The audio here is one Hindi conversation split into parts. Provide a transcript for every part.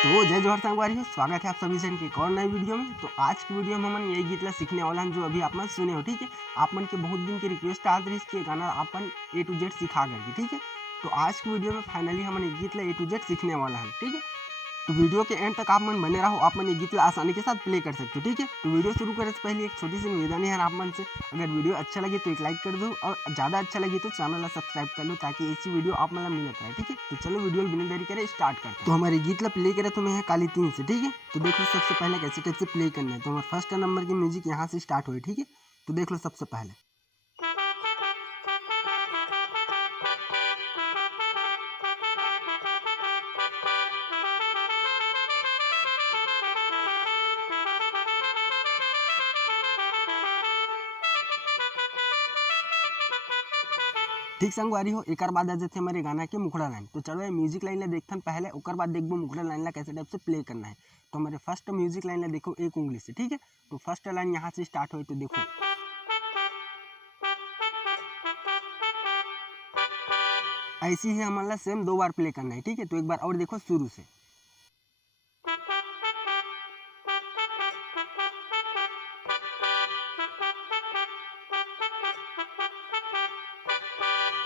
तो जय जोहर संगवारी हो, स्वागत है आप सभी जन के एक और नए वीडियो में। तो आज की वीडियो में हम यही गीत ला सीखने वाला हम जो अभी आप मन सुने हो। ठीक है, आप मन के बहुत दिन की रिक्वेस्ट आ रही है गाना अपन A to Z सिखा करके। ठीक है, तो आज की वीडियो में फाइनली हम ये गीत ला A to Z सीखने वाला है। ठीक है, तो वीडियो के एंड तक आप मन बने रहो, आप मन ये गीत ला आसानी के साथ प्ले कर सकते हो। ठीक है, तो वीडियो शुरू करने से पहले एक छोटी सी निवेदन है आप मन से, अगर वीडियो अच्छा लगे तो एक लाइक कर दो और ज़्यादा अच्छा लगे तो चैनल ला सब्सक्राइब कर लो ताकि ऐसी वीडियो आप मन मिलता रहे। ठीक है, तो चलो वीडियो बिना देरी करे स्टार्ट करते हैं। तो हमारे गीत ला प्ले करे तो मैं है काली 3 से। ठीक है, तो देख लो सबसे पहले कैसे टाइप से प्ले करना है। तो हमारे फर्स्ट नंबर की म्यूजिक यहाँ से स्टार्ट हुई। ठीक है, तो देख लो सबसे पहले ठीक संगवारी हो। एक बाद आ जाते हमारे गाना के मुखड़ा लाइन। तो चलो ये म्यूजिक लाइन ला देखते हैं पहले, ओकर बाद देखो मुखड़ा लाइन ला कैसे टाइप से प्ले करना है। तो हमारे फर्स्ट म्यूजिक लाइन ला देखो एक उंगली से। ठीक है, तो फर्स्ट लाइन यहाँ से स्टार्ट हुई। तो देखो ऐसी ही हमारा सेम 2 बार प्ले करना है। ठीक है, तो एक बार और देखो शुरू से।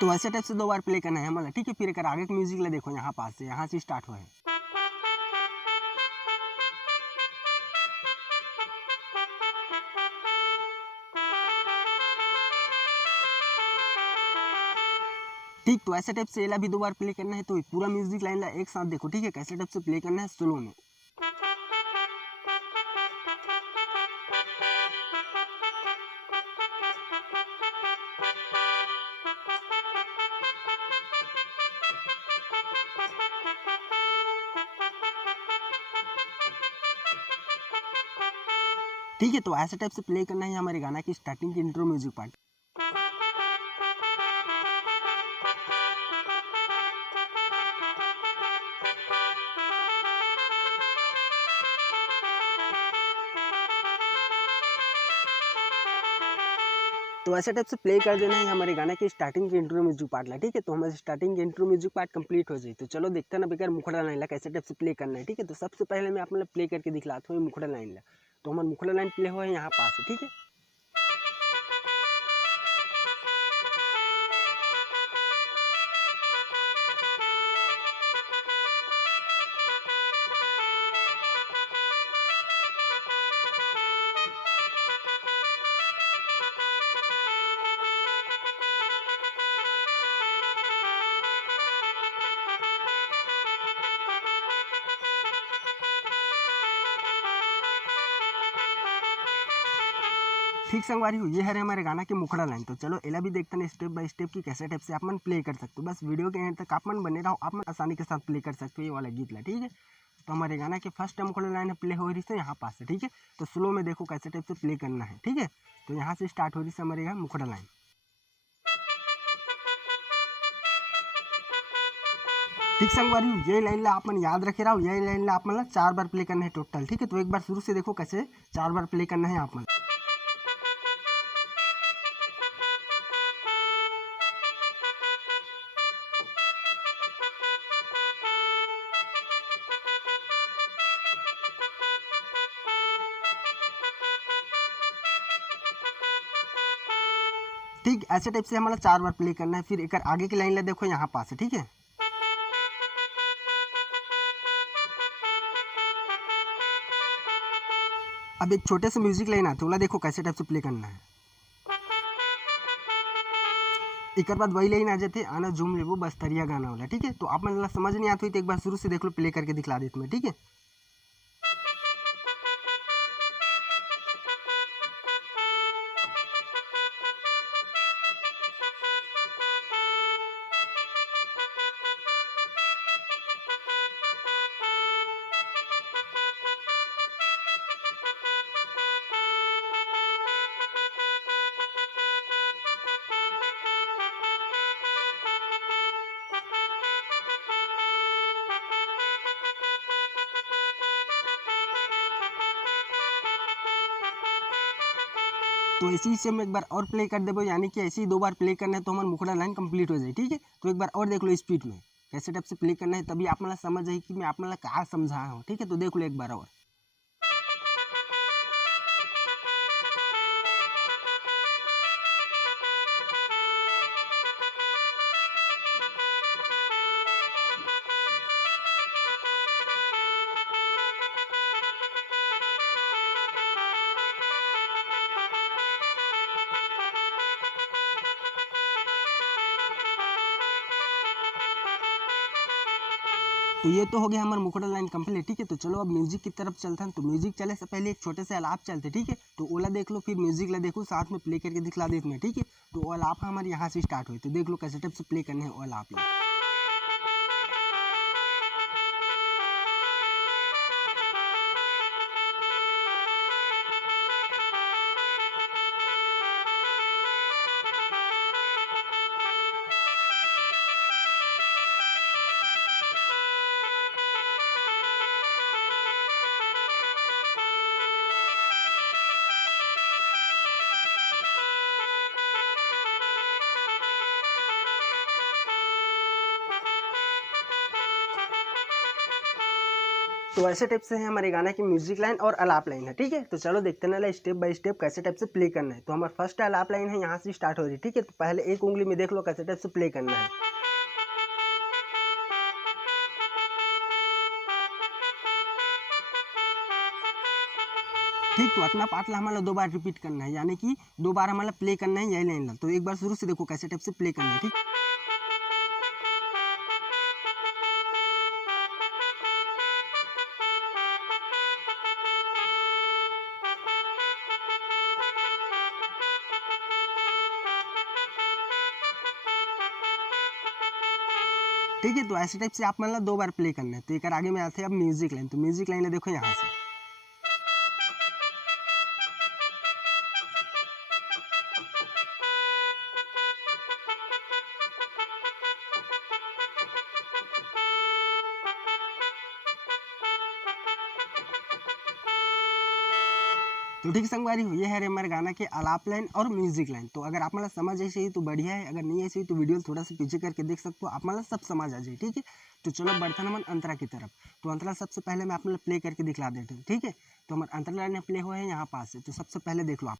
तो ऐसे टाइप से 2 बार प्ले करना है हमारा। ठीक है, फिर एक आगे के म्यूजिक ला देखो यहाँ पास से, यहाँ से स्टार्ट हुआ है। ठीक, तो ऐसे टाइप से एला भी 2 बार प्ले करना है। तो पूरा म्यूजिक लाइन ला एक साथ देखो। ठीक है, कैसे टाइप से प्ले करना है स्लो में। ठीक है, तो ऐसे टाइप से प्ले करना है हमारे गाना की स्टार्टिंग की इंट्रो म्यूजिक पार्ट। तो ऐसे टाइप से प्ले कर देना है हमारे गाने की स्टार्टिंग के इंट्रो म्यूजिक पार्ट ला। ठीक है, तो हमारे स्टार्टिंग के इंट्रो म्यूजिक पार्ट कंप्लीट हो जाए। तो चलो देखते ना बेकार मुखड़ा लाइन ला कैसे टाइप से प्ले करना है। ठीक है, तो सबसे पहले मैं आप मतलब प्ले करके दिखलाता हूँ मुखड़ा लाइन ला। तो हमारा मुखड़ा लाइन प्ले हुआ है यहाँ पास। ठीक है, ठीक संगवारी हो, ये है हमारे गाना के मुखड़ा लाइन। तो चलो एला भी देखते हैं स्टेप बाय स्टेप की कैसे टाइप से आप मन प्ले कर सकते हो। बस वीडियो के एंड तक आप मन बने रहो, आप मन आसानी के साथ प्ले कर सकते हो ये वाला गीत ला। ठीक है, तो हमारे गाना के फर्स्ट मुखड़ा लाइन प्ले हो रही है यहाँ पास से। ठीक है, तो स्लो में देखो कैसे टाइप से प्ले करना है। ठीक है, तो यहाँ से स्टार्ट हो रही है हमारे यहाँ मुखड़ा लाइन। ठीक संगवारी हो, ये लाइन ला आप मन याद रखे रहो। ये लाइन ला आप मन 4 बार प्ले करना है टोटल। ठीक है, तो एक बार शुरू से देखो कैसे 4 बार प्ले करना है आप मन। ठीक, ऐसे टाइप से हमारा 4 बार प्ले करना है। फिर एक आगे की लाइन ला देखो यहाँ पास है। ठीक है, अब एक छोटे से म्यूजिक लाइन आते वाला देखो कैसे टाइप से प्ले करना है। एक बाद वही लाइन आ जाते आना झूम लेबो बस्तरिया गाना वाला। ठीक है, तो आप मतलब समझ नहीं आती तो एक बार शुरू से देख लो, प्ले करके दिखला देता मैं। ठीक है, तो ऐसे ही से हम एक बार और प्ले कर देबो, यानी कि ऐसे ही 2 बार प्ले करना है तो हमारा मुखड़ा लाइन कंप्लीट हो जाए। ठीक है, तो एक बार और देख लो स्पीड में। कैसे टाइप से प्ले करना है, तभी आपल्याला समज आहे की मैं आपल्याला काय समझा हूँ। ठीक है, तो देख लो एक बार और। तो ये तो हो गया हमारा मुखड़ा लाइन कंप्लीट। ठीक है, तो चलो अब म्यूजिक की तरफ चलते हैं। तो म्यूजिक चले से पहले एक छोटे से अलाप चलते। ठीक है, तो ओला देख लो, फिर म्यूजिक ला देखो, साथ में प्ले करके दिखला देते हैं। ठीक है, तो अलाप हमारे यहाँ से स्टार्ट हुई, तो देख लो कैसे टाइप से प्ले करने हैं अलाप ला। तो ऐसे टाइप से है हमारे गाना की म्यूजिक लाइन और अलाप लाइन है। ठीक है, तो चलो देखते ना स्टेप बाय स्टेप कैसे टाइप से प्ले करना है। तो हमारा फर्स्ट अलाप लाइन है, यहाँ से स्टार्ट हो रही है। ठीक है, तो पहले एक उंगली में देख लो कैसे टाइप से प्ले करना है। ठीक, तो अपना पार्ट ला हमारा 2 बार रिपीट करना है, यानी कि 2 बार हमारा प्ले करना है यही लाइन ला। तो एक बार शुरू से देखो कैसे टाइप से प्ले करना है। ठीक, ठीक है, तो ऐसे टाइप से आप मतलब 2 बार प्ले करना है। तो एक आगे में आते हैं अब म्यूजिक लाइन। तो म्यूजिक लाइन देखो यहाँ से। तो ठीक संगवारी हो, ये है रे हमारे गाना के अलाप लाइन और म्यूजिक लाइन। तो अगर आप मतलब समझ ऐसे ही तो बढ़िया है, अगर नहीं ऐसे ही तो वीडियो थोड़ा सा पीछे करके देख सकते हो, आप मतलब सब समझ आ जाए। ठीक है, तो चलो बढ़ते हैं हम अंतरा की तरफ। तो अंतरा सबसे पहले मैं आप मतलब प्ले करके दिखला देते हैं। ठीक है, तो हमारे अंतरा लाइन प्ले हुआ है यहाँ पास से। तो सबसे पहले देख लो आप।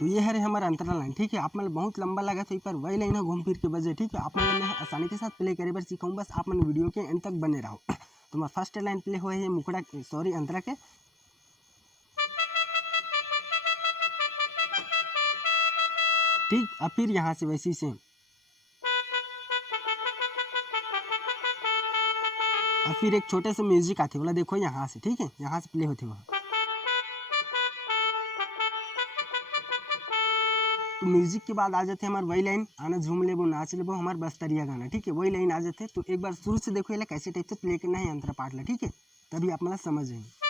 तो ये है हमारा अंतरा लाइन। ठीक है, आप मतलब बहुत लंबा लगा तो पर वही लाइन है घूम फिर के बजे। ठीक है, आप मतलब मैं आसानी के साथ प्ले करे बार सिखाऊँ, बस आप मतलब वीडियो के एंड तक बने रहो। तो मैं फर्स्ट लाइन प्ले हुए है मुखड़ा सॉरी अंतरा के। ठीक, अब फिर यहाँ से वैसी सेम, और फिर एक छोटे से म्यूजिक आते वाला देखो यहाँ से। ठीक है, यहाँ से प्ले होते हुआ। तो म्यूजिक के बाद आ जाते हैं हमारे वही लाइन, आना झूम लेबो नाच लेबो हमारे बस्तरिया गाना। ठीक है, वही लाइन आ जाते हैं। तो एक बार शुरू से देखो ये कैसे टाइप से प्ले करना है अंतरा पार्ट ला। ठीक है, तभी आप मतलब समझ जाएंगे।